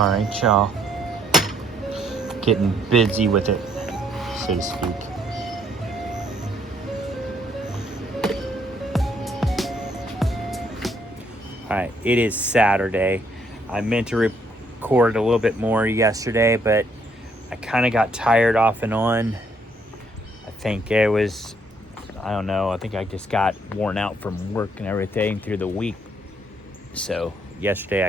Alright, y'all. Getting busy with it, so to speak. Alright, it is Saturday. I meant to record a little bit more yesterday, but I kind of got tired off and on. I think it was, I don't know, I think I just got worn out from work and everything through the week. So yesterday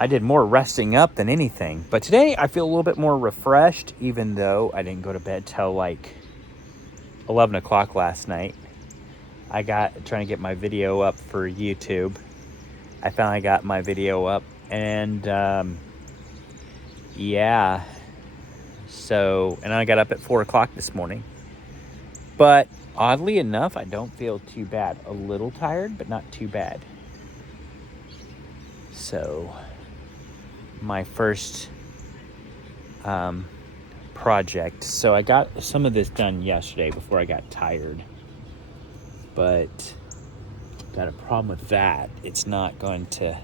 I did more resting up than anything. But today I feel a little bit more refreshed, even though I didn't go to bed till like 11 o'clock last night. I got trying to get my video up for YouTube. I finally got my video up, and yeah. So, and I got up at 4 o'clock this morning. But oddly enough, I don't feel too bad. A little tired, but not too bad. So, my first project. So I got some of this done yesterday before I got tired. But got a problem with that. It's not going to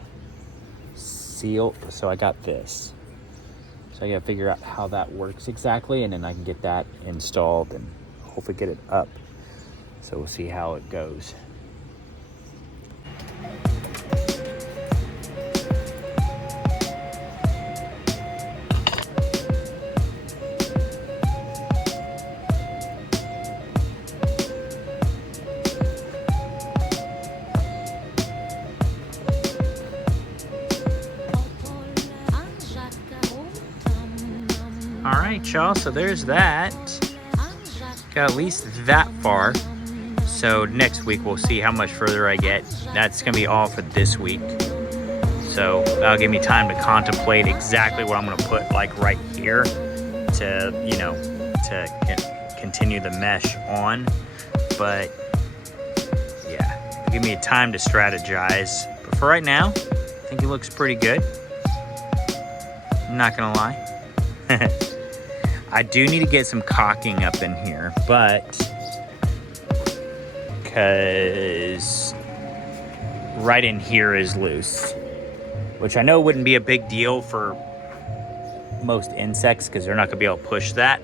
seal. So I got this. So I got to figure out how that works exactly, and then I can get that installed and hopefully get it up. So we'll see how it goes. All right, y'all, so there's that. Got at least that far. So next week we'll see how much further I get. That's gonna be all for this week. So that'll give me time to contemplate exactly what I'm gonna put like right here to, you know, to continue the mesh on. But yeah, it'll give me time to strategize. But for right now, I think it looks pretty good. I'm not gonna lie. I do need to get some caulking up in here, but because right in here is loose, which I know wouldn't be a big deal for most insects because they're not gonna be able to push that,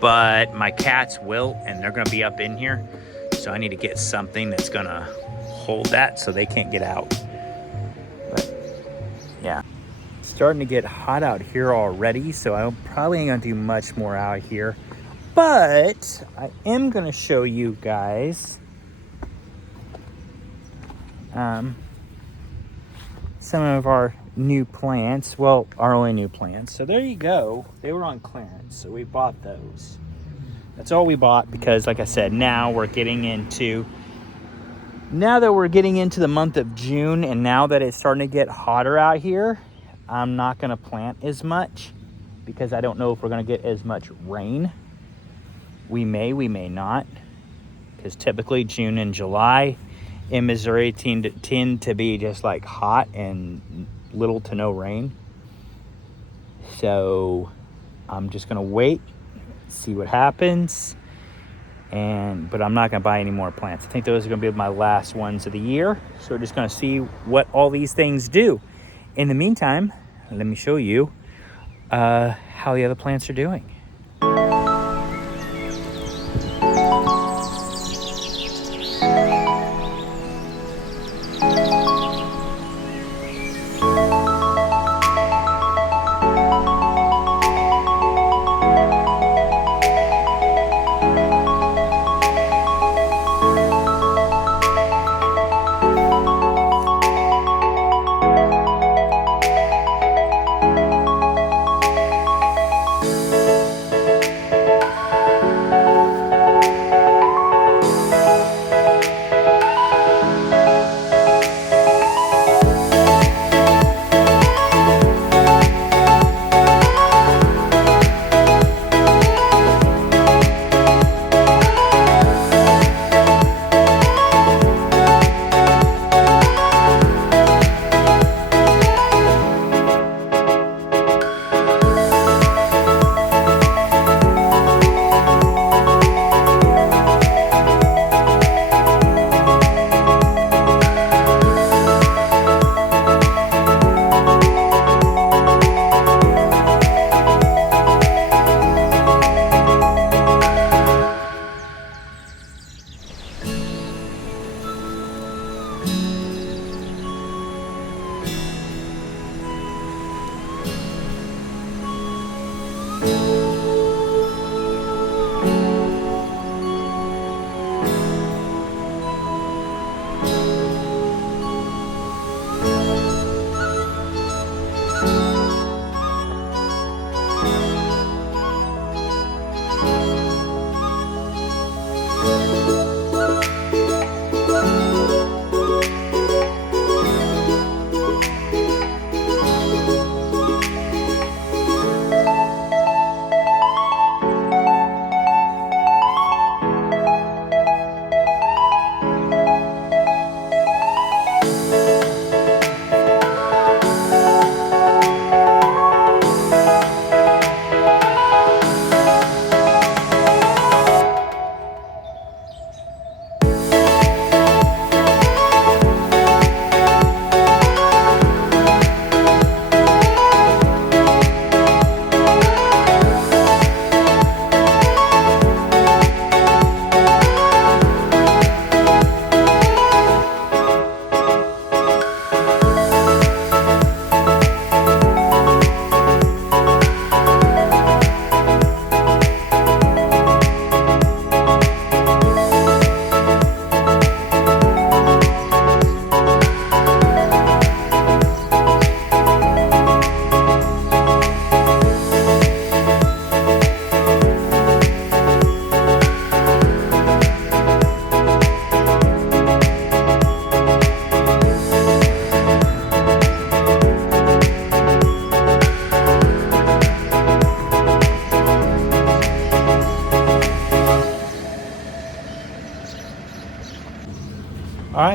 but my cats will, and they're gonna be up in here. So I need to get something that's gonna hold that so they can't get out. But yeah. Starting to get hot out here already, so I probably ain't gonna do much more out here, but I am gonna show you guys some of our new plants. Well, our only new plants. So there you go. They were on clearance, so we bought those. That's all we bought because, like I said, now that we're getting into the month of June, and now that it's starting to get hotter out here, I'm not going to plant as much because I don't know if we're going to get as much rain. We may not, because typically June and July in Missouri tend to be just like hot and little to no rain. So I'm just going to wait, see what happens. But I'm not going to buy any more plants. I think those are going to be my last ones of the year. So we're just going to see what all these things do. In the meantime, let me show you how the other plants are doing.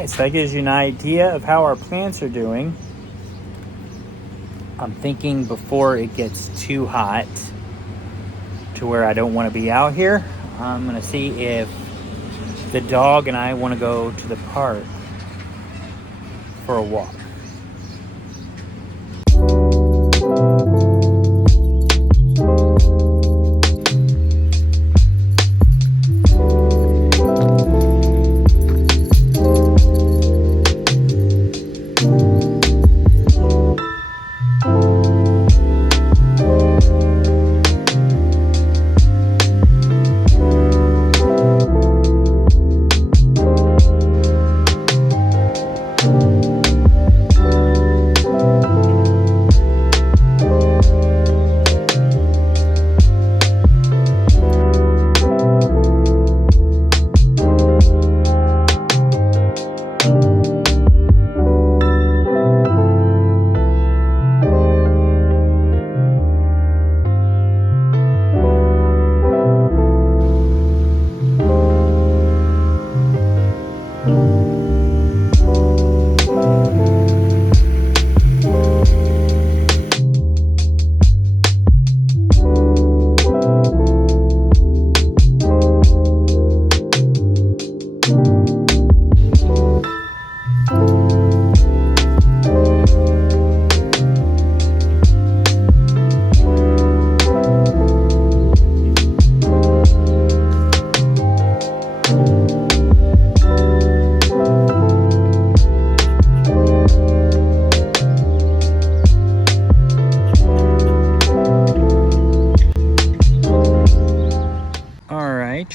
so that gives you an idea of how our plants are doing. I'm thinking before it gets too hot to where I don't want to be out here, I'm going to see if the dog and I want to go to the park for a walk.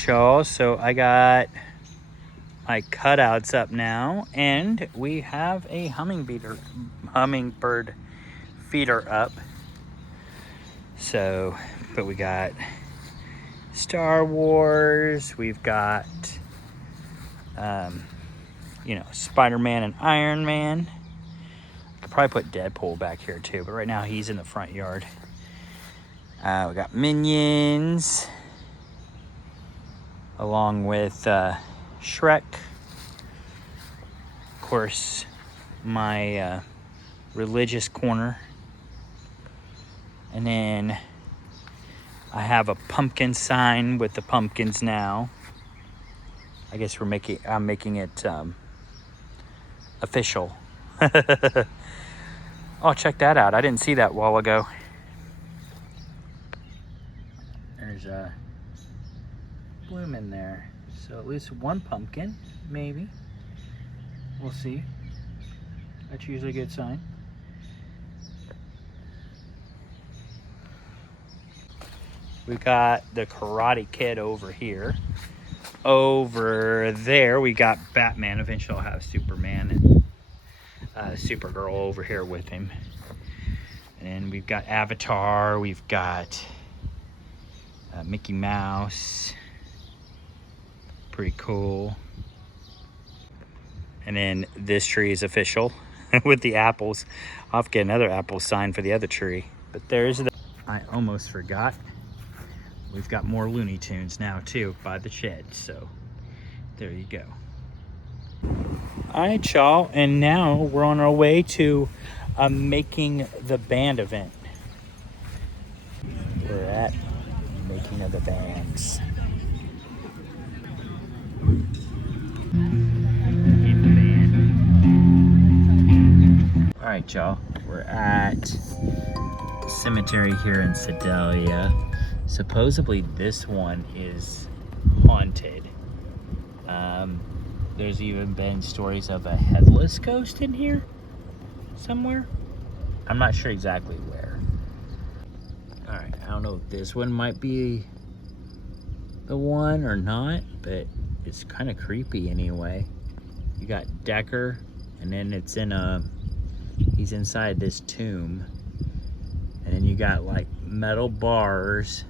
Y'all, so I got my cutouts up now, and we have a hummingbird feeder up. So, but we got Star Wars, we've got Spider-Man and Iron Man. I could probably put Deadpool back here too, but right now he's in the front yard. We got Minions, along with Shrek. Of course, my religious corner. And then I have a pumpkin sign with the pumpkins now. I guess I'm making it official. Oh, check that out. I didn't see that a while ago. There's a bloom in there. So at least one pumpkin, maybe. We'll see. That's usually a good sign. We got the Karate Kid over here. Over there, we got Batman. Eventually I'll have Superman and Supergirl over here with him. And then we've got Avatar. We've got Mickey Mouse. Pretty cool. And then this tree is official with the apples. I'll have to get another apple sign for the other tree. But there's the... I almost forgot. We've got more Looney Tunes now too by the shed. So there you go. All right, y'all. And now we're on our way to making the band event. We're at making of the bands. All right, y'all. We're at a cemetery here in Sedalia. Supposedly this one is haunted. There's even been stories of a headless ghost in here somewhere. I'm not sure exactly where. All right, I don't know if this one might be the one or not, but it's kind of creepy anyway. You got Decker, and then it's in he's inside this tomb, and then you got like metal bars,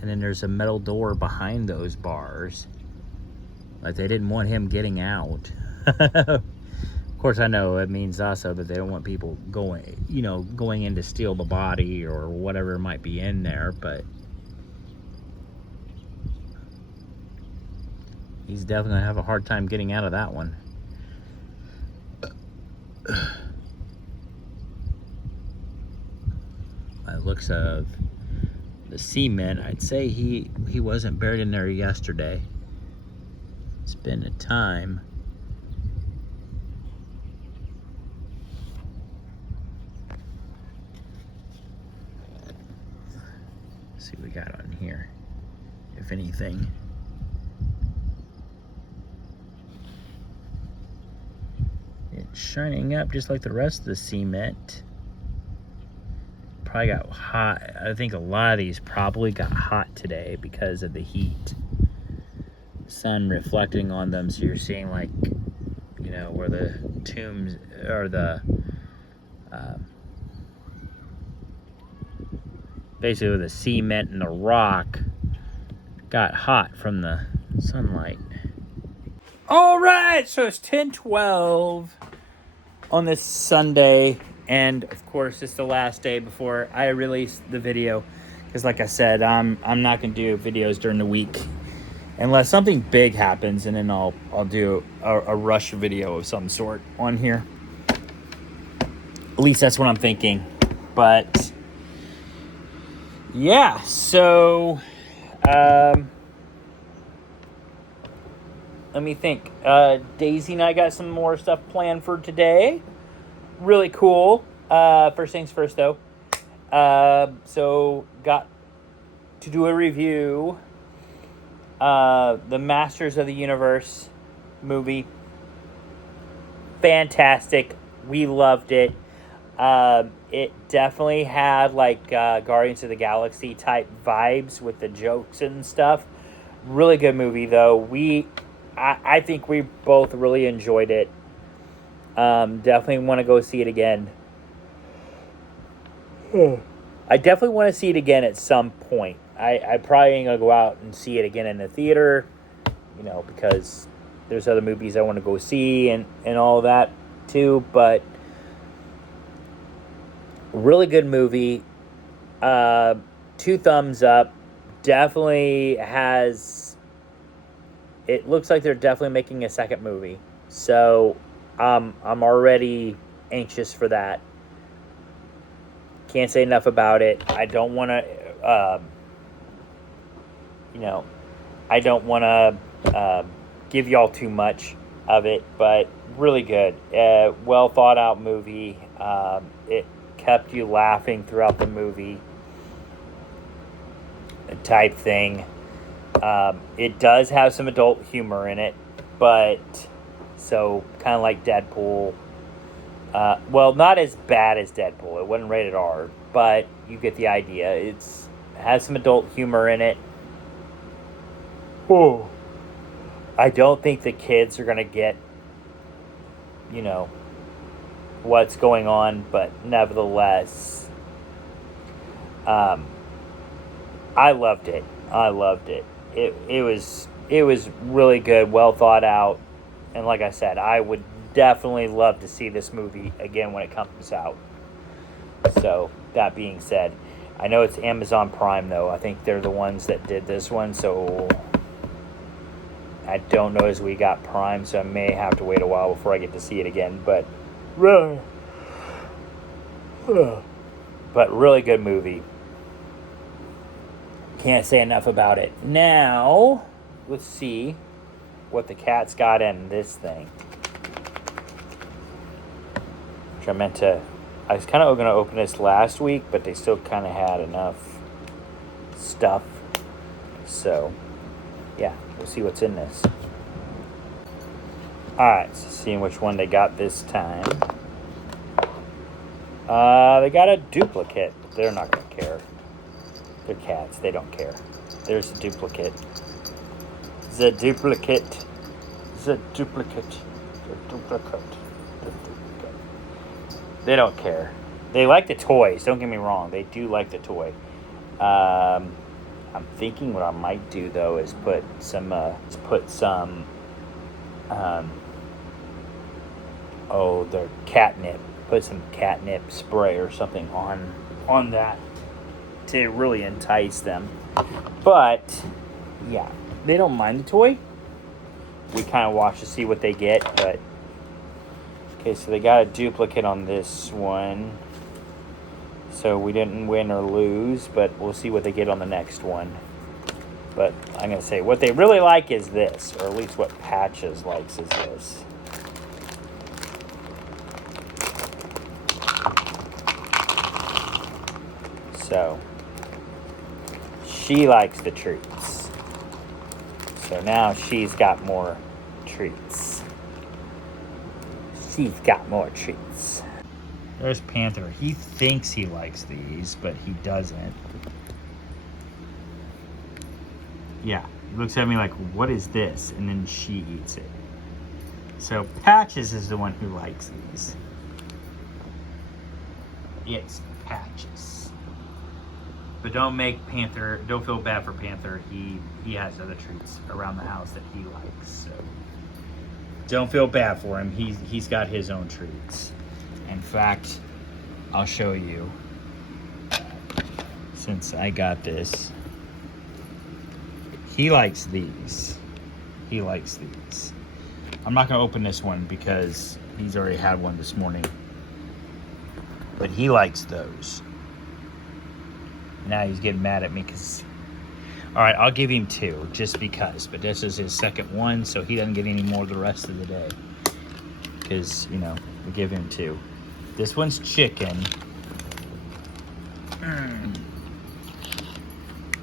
and then there's a metal door behind those bars. Like they didn't want him getting out. Of course, I know it means also that they don't want people going in to steal the body or whatever might be in there, but he's definitely gonna have a hard time getting out of that one. By the looks of the cement, I'd say he wasn't buried in there yesterday. It's been a time. Let's see what we got on here, if anything. It's shining up just like the rest of the cement. Probably got hot. I think a lot of these probably got hot today because of the heat. Sun reflecting on them, so you're seeing, like, you know, where the tombs or the basically where the cement and the rock got hot from the sunlight. All right, so it's 10:12 on this Sunday, and of course it's the last day before I release the video, because like I said, I'm not gonna do videos during the week unless something big happens, and then I'll do a rush video of some sort on here. At least that's what I'm thinking. But yeah, so let me think. Daisy and I got some more stuff planned for today. Really cool. First things first, though. So got to do a review. The Masters of the Universe movie. Fantastic. We loved it. It definitely had like Guardians of the Galaxy type vibes with the jokes and stuff. Really good movie, though. I think we both really enjoyed it. Definitely want to go see it again. I definitely want to see it again at some point. I probably ain't going to go out and see it again in the theater, you know, because there's other movies I want to go see and all that too, but really good movie. 2 thumbs up. Definitely has... It looks like they're definitely making a second movie. So, I'm already anxious for that. Can't say enough about it. I don't want to... I don't want to give y'all too much of it, but really good. Well thought out movie. It kept you laughing throughout the movie type thing. It does have some adult humor in it, but so kind of like Deadpool. Well, not as bad as Deadpool. It wasn't rated R, but you get the idea. It has some adult humor in it. Oh, I don't think the kids are gonna get, what's going on, but nevertheless, I loved it. It was really good, well thought out, and like I said, I would definitely love to see this movie again when it comes out. So that being said, I know it's Amazon Prime though. I think they're the ones that did this one, so I don't know as we got Prime, so I may have to wait a while before I get to see it again. But really good movie. Can't say enough about it. Now, let's see what the cat's got in this thing. Which I was kind of going to open this last week, but they still kind of had enough stuff. So, yeah, we'll see what's in this. Alright, so seeing which one they got this time. They got a duplicate, but they're not going to care. They're cats, they don't care. There's a duplicate. The duplicate. They don't care. They like the toys, don't get me wrong. They do like the toy. I'm thinking what I might do though is put some their catnip. Put some catnip spray or something on that to really entice them. But yeah, they don't mind the toy. We kind of watch to see what they get, but Okay, so they got a duplicate on this one. So we didn't win or lose, but we'll see what they get on the next one. But I'm going to say what they really like is this, or at least what Patches likes is this. So she likes the treats. So now she's got more treats. She's got more treats. There's Panther. He thinks he likes these, but he doesn't. Yeah, he looks at me like, what is this? And then she eats it. So Patches is the one who likes these. It's Patches. But don't feel bad for Panther. He has other treats around the house that he likes. So don't feel bad for him. He's got his own treats. In fact, I'll show you, since I got this. He likes these. He likes these. I'm not going to open this one because he's already had one this morning. But he likes those. Now he's getting mad at me because... Alright, I'll give him 2 just because. But this is his second one, so he doesn't get any more the rest of the day. Because, we give him 2. This one's chicken.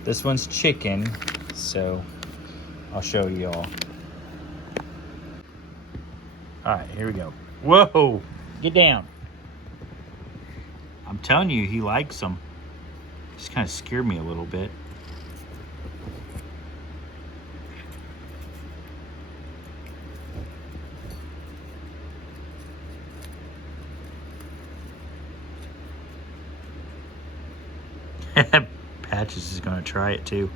This one's chicken, so I'll show you all. Alright, here we go. Whoa! Get down. I'm telling you, he likes them. Just kind of scared me a little bit. Patches is going to try it too.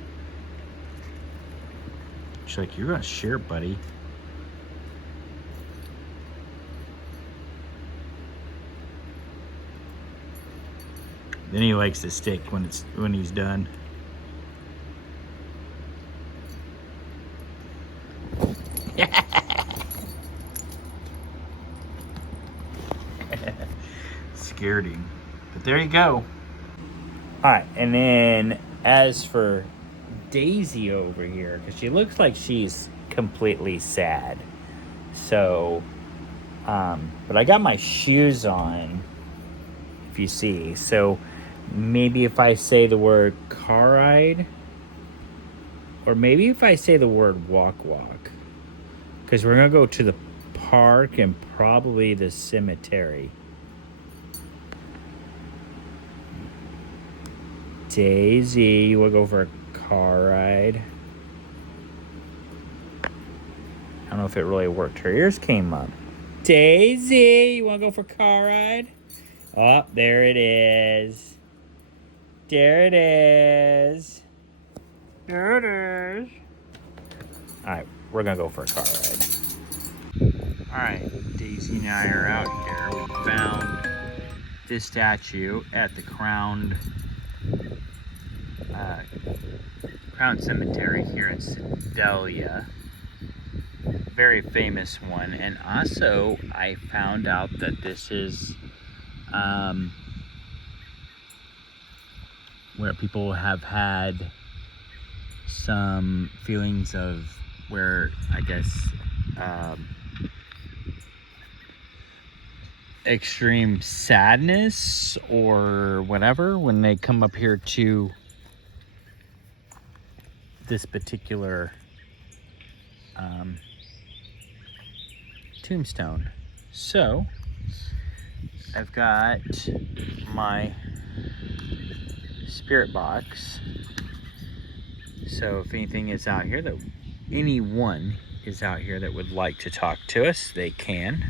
She's like, you're going to share, buddy. Then he likes the stick when he's done. Scared him. But there you go. Alright, and then as for Daisy over here, because she looks like she's completely sad. So, but I got my shoes on, if you see. So maybe if I say the word car ride, or maybe if I say the word walk, because we're going to go to the park and probably the cemetery. Daisy, you want to go for a car ride? I don't know if it really worked. Her ears came up. Daisy, you want to go for a car ride? Oh, there it is. There it is. There it is. Alright, we're going to go for a car ride. Alright, Daisy and I are out here. We found this statue at the Crown Cemetery here in Sedalia. Very famous one. And also, I found out that this is where people have had some feelings of where, I guess, extreme sadness or whatever when they come up here to this particular tombstone. So I've got my spirit box, so if anything is out here, that anyone is out here that would like to talk to us, they can.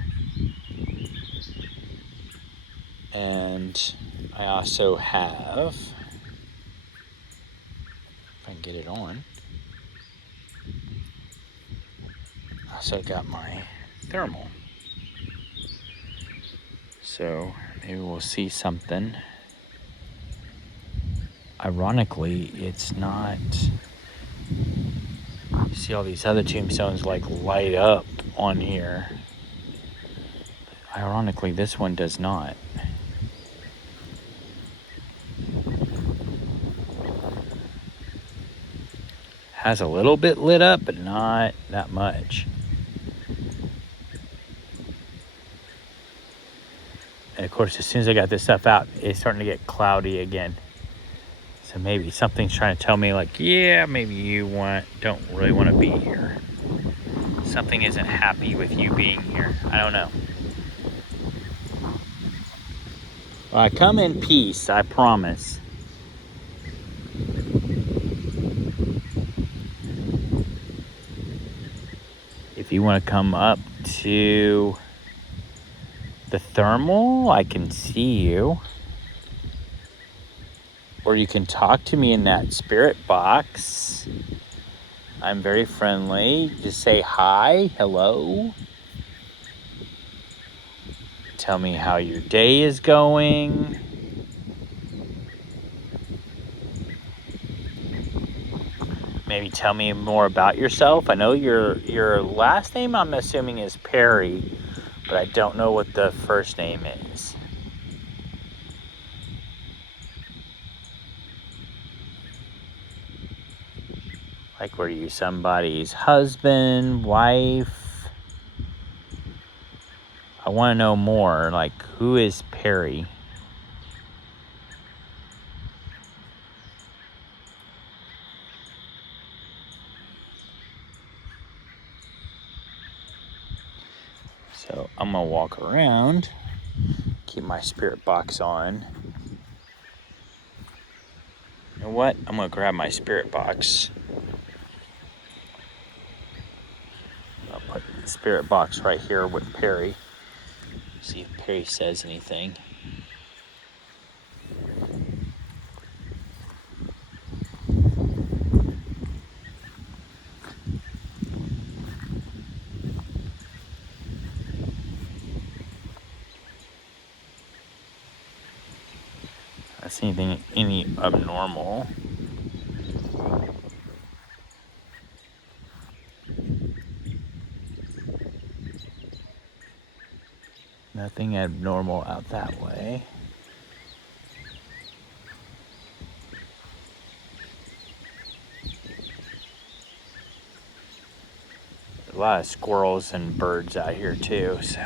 And I also have, if I can get it on, I also got my thermal. So maybe we'll see something. Ironically, it's not, you see all these other tombstones like light up on here. Ironically, this one does not. Has a little bit lit up, but not that much. And of course, as soon as I got this stuff out, it's starting to get cloudy again. So maybe something's trying to tell me, like, yeah, maybe you don't really want to be here. Something isn't happy with you being here. I don't know. Well, I come in peace, I promise. If you want to come up to the thermal, I can see you. Or you can talk to me in that spirit box. I'm very friendly. Just say hi, hello. Tell me how your day is going. Maybe tell me more about yourself. I know your last name, I'm assuming, is Perry, but I don't know what the first name is. Like, were you somebody's husband, wife? I want to know more. Like, who is Perry? So I'm going to walk around, keep my spirit box on. You know what? I'm going to grab my spirit box. I'll put the spirit box right here with Perry. See if Perry says anything. I see anything any abnormal. Nothing abnormal out that way. A lot of squirrels and birds out here too, so.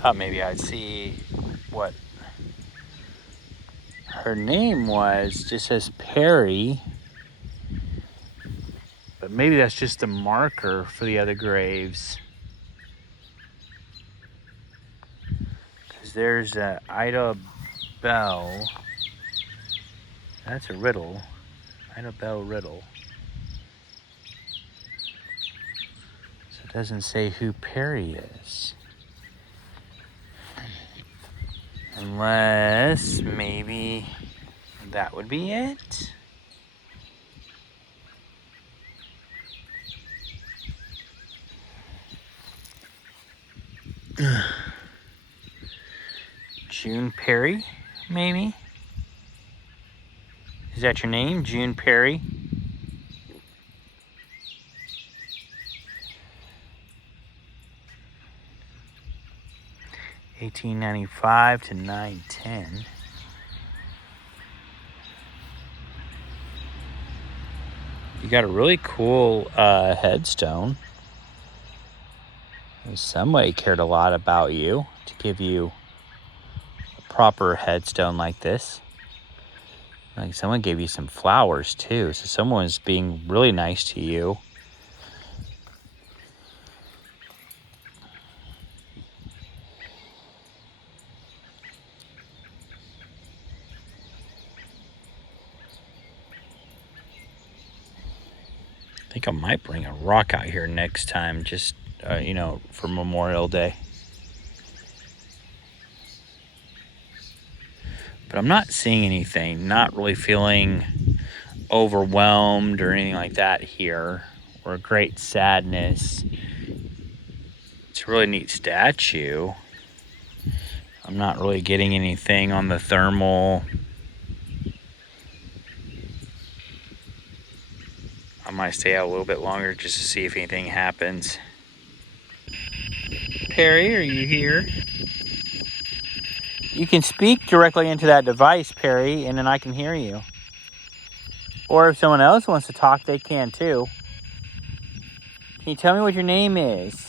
Thought maybe I'd see what her name was. Just says Perry. But maybe that's just a marker for the other graves. Because there's Ida Bell. That's a riddle. Ida Bell riddle. So it doesn't say who Perry is. Unless maybe that would be it. June Perry, maybe? Is that your name, June Perry? $18.95 to $9.10. You got a really cool headstone. Somebody cared a lot about you to give you a proper headstone like this. Like, someone gave you some flowers too, so someone's being really nice to you. I think I might bring a rock out here next time, just, for Memorial Day. But I'm not seeing anything, not really feeling overwhelmed or anything like that here, or a great sadness. It's a really neat statue. I'm not really getting anything on the thermal. I might stay out a little bit longer just to see if anything happens. Perry, are you here? You can speak directly into that device, Perry, and then I can hear you. Or if someone else wants to talk, they can too. Can you tell me what your name is?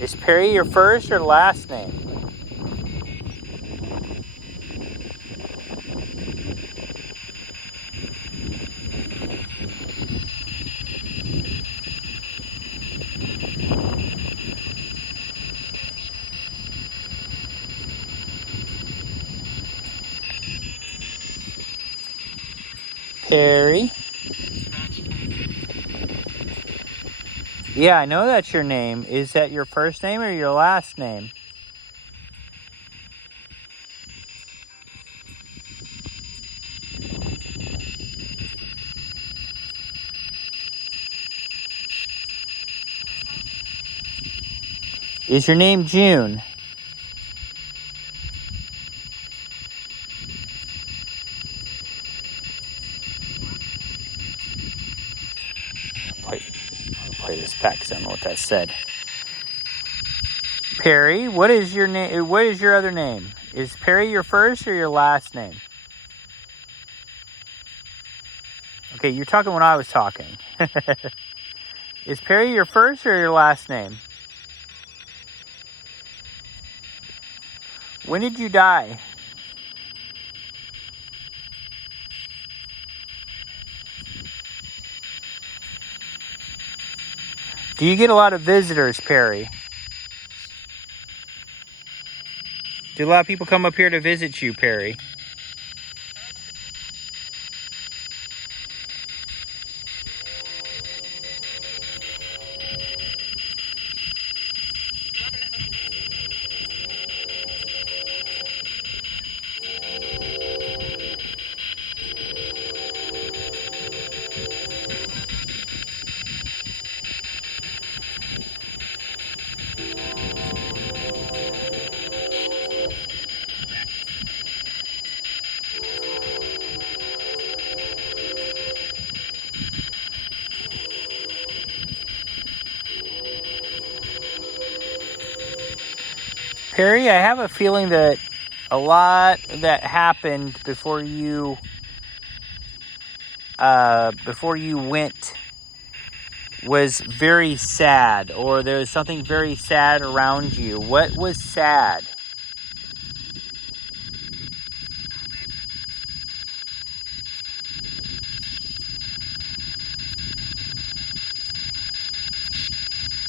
Is Perry your first or last name? Perry? Yeah, I know that's your name. Is that your first name or your last name? Is your name June? I'll play this back because I don't know what that said. Perry, what is your name? What is your other name? Is Perry your first or your last name? Okay, you're talking when I was talking. Is Perry your first or your last name? When did you die? Do you get a lot of visitors, Perry? Do a lot of people come up here to visit you, Perry? Perry, I have a feeling that a lot that happened before you went was very sad, or there was something very sad around you. What was sad?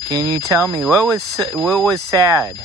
Can you tell me what was sad?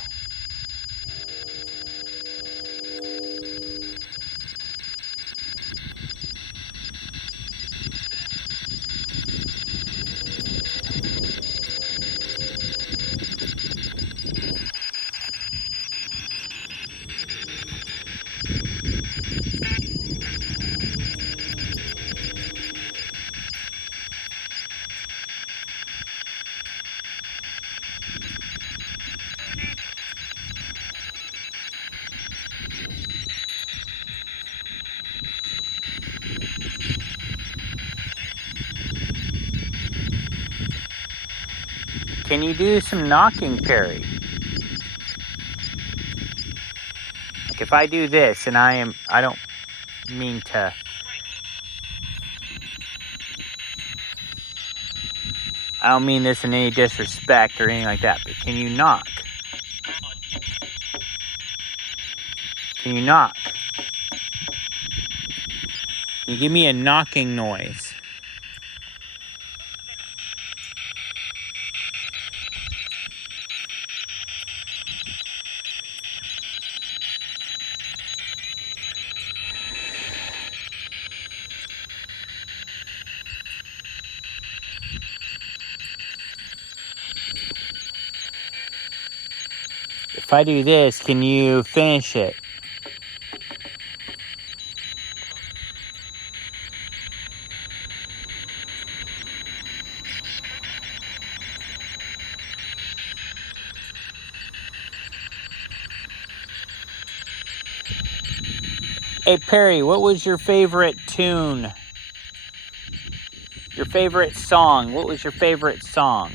Can you do some knocking, Perry? Like if I do this, and I don't mean to. I don't mean this in any disrespect or anything like that, but can you knock? Can you knock? Can you give me a knocking noise? If I do this, can you finish it? Hey, Perry, what was your favorite tune? Your favorite song? What was your favorite song?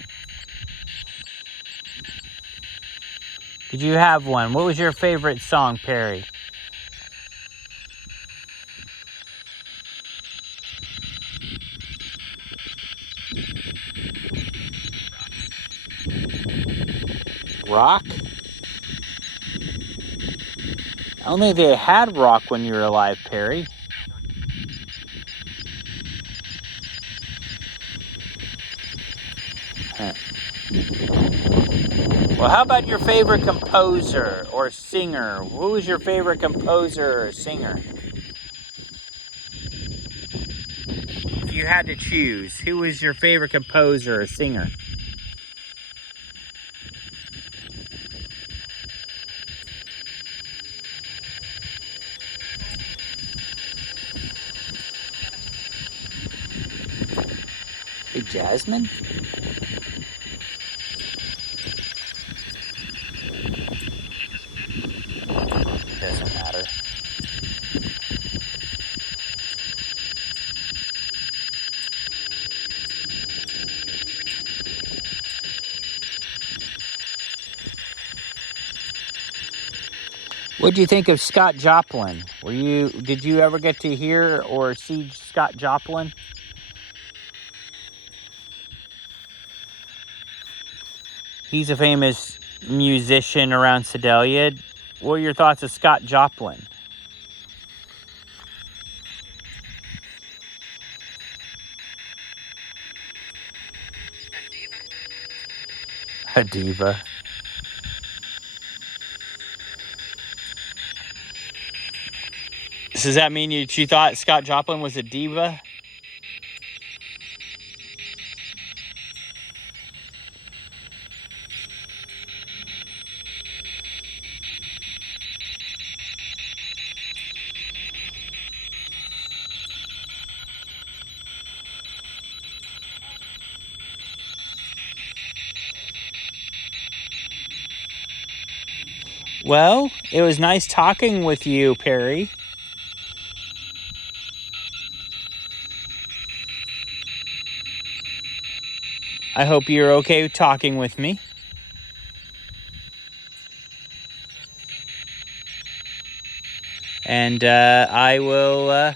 Did you have one? What was your favorite song, Perry? Rock? I don't think they had rock when you were alive, Perry. Huh. Well, how about your favorite composer or singer? Who was your favorite composer or singer? If you had to choose, who was your favorite composer or singer? Hey, Jasmine? Doesn't matter. What did you think of Scott Joplin? Did you ever get to hear or see Scott Joplin? He's a famous musician around Sedalia. What are your thoughts of Scott Joplin? A diva. So does that mean you thought Scott Joplin was a diva? Well, it was nice talking with you, Perry. I hope you're okay talking with me. And I will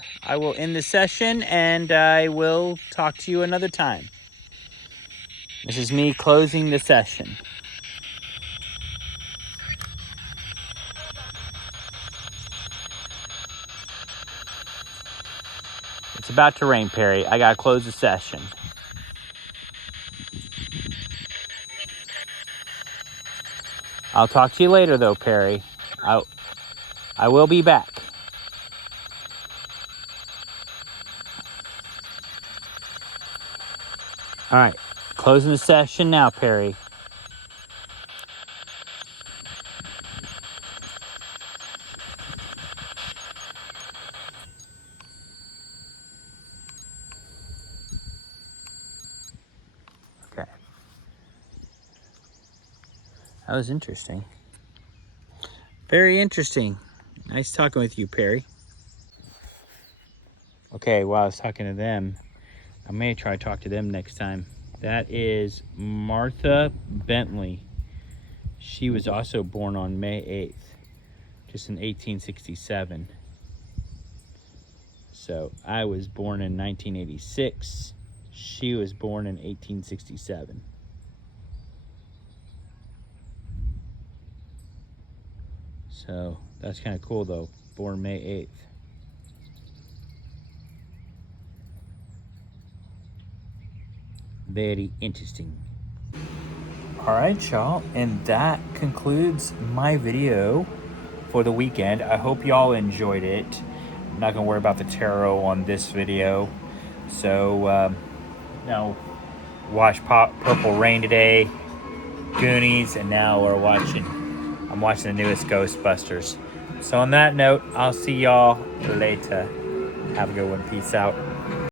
end the session, and I will talk to you another time. This is me closing the session. It's about to rain, Perry. I gotta close the session. I'll talk to you later, though, Perry. I will be back. All right, closing the session now, Perry. Okay. That was interesting. Very interesting. Nice talking with you, Perry. Okay, while I was talking to them, I may try to talk to them next time. That is Martha Bentley. She was also born on May 8th, just in 1867. So I was born in 1986. She was born in 1867. So that's kind of cool, though. Born May 8th. Very interesting. All right, y'all, and that concludes my video for the weekend. I hope y'all enjoyed it. I'm not gonna worry about the tarot on this video. So now watch Purple Rain today, Goonies, and now I'm watching the newest Ghostbusters. So on that note, I'll see y'all later. Have a good one. Peace out.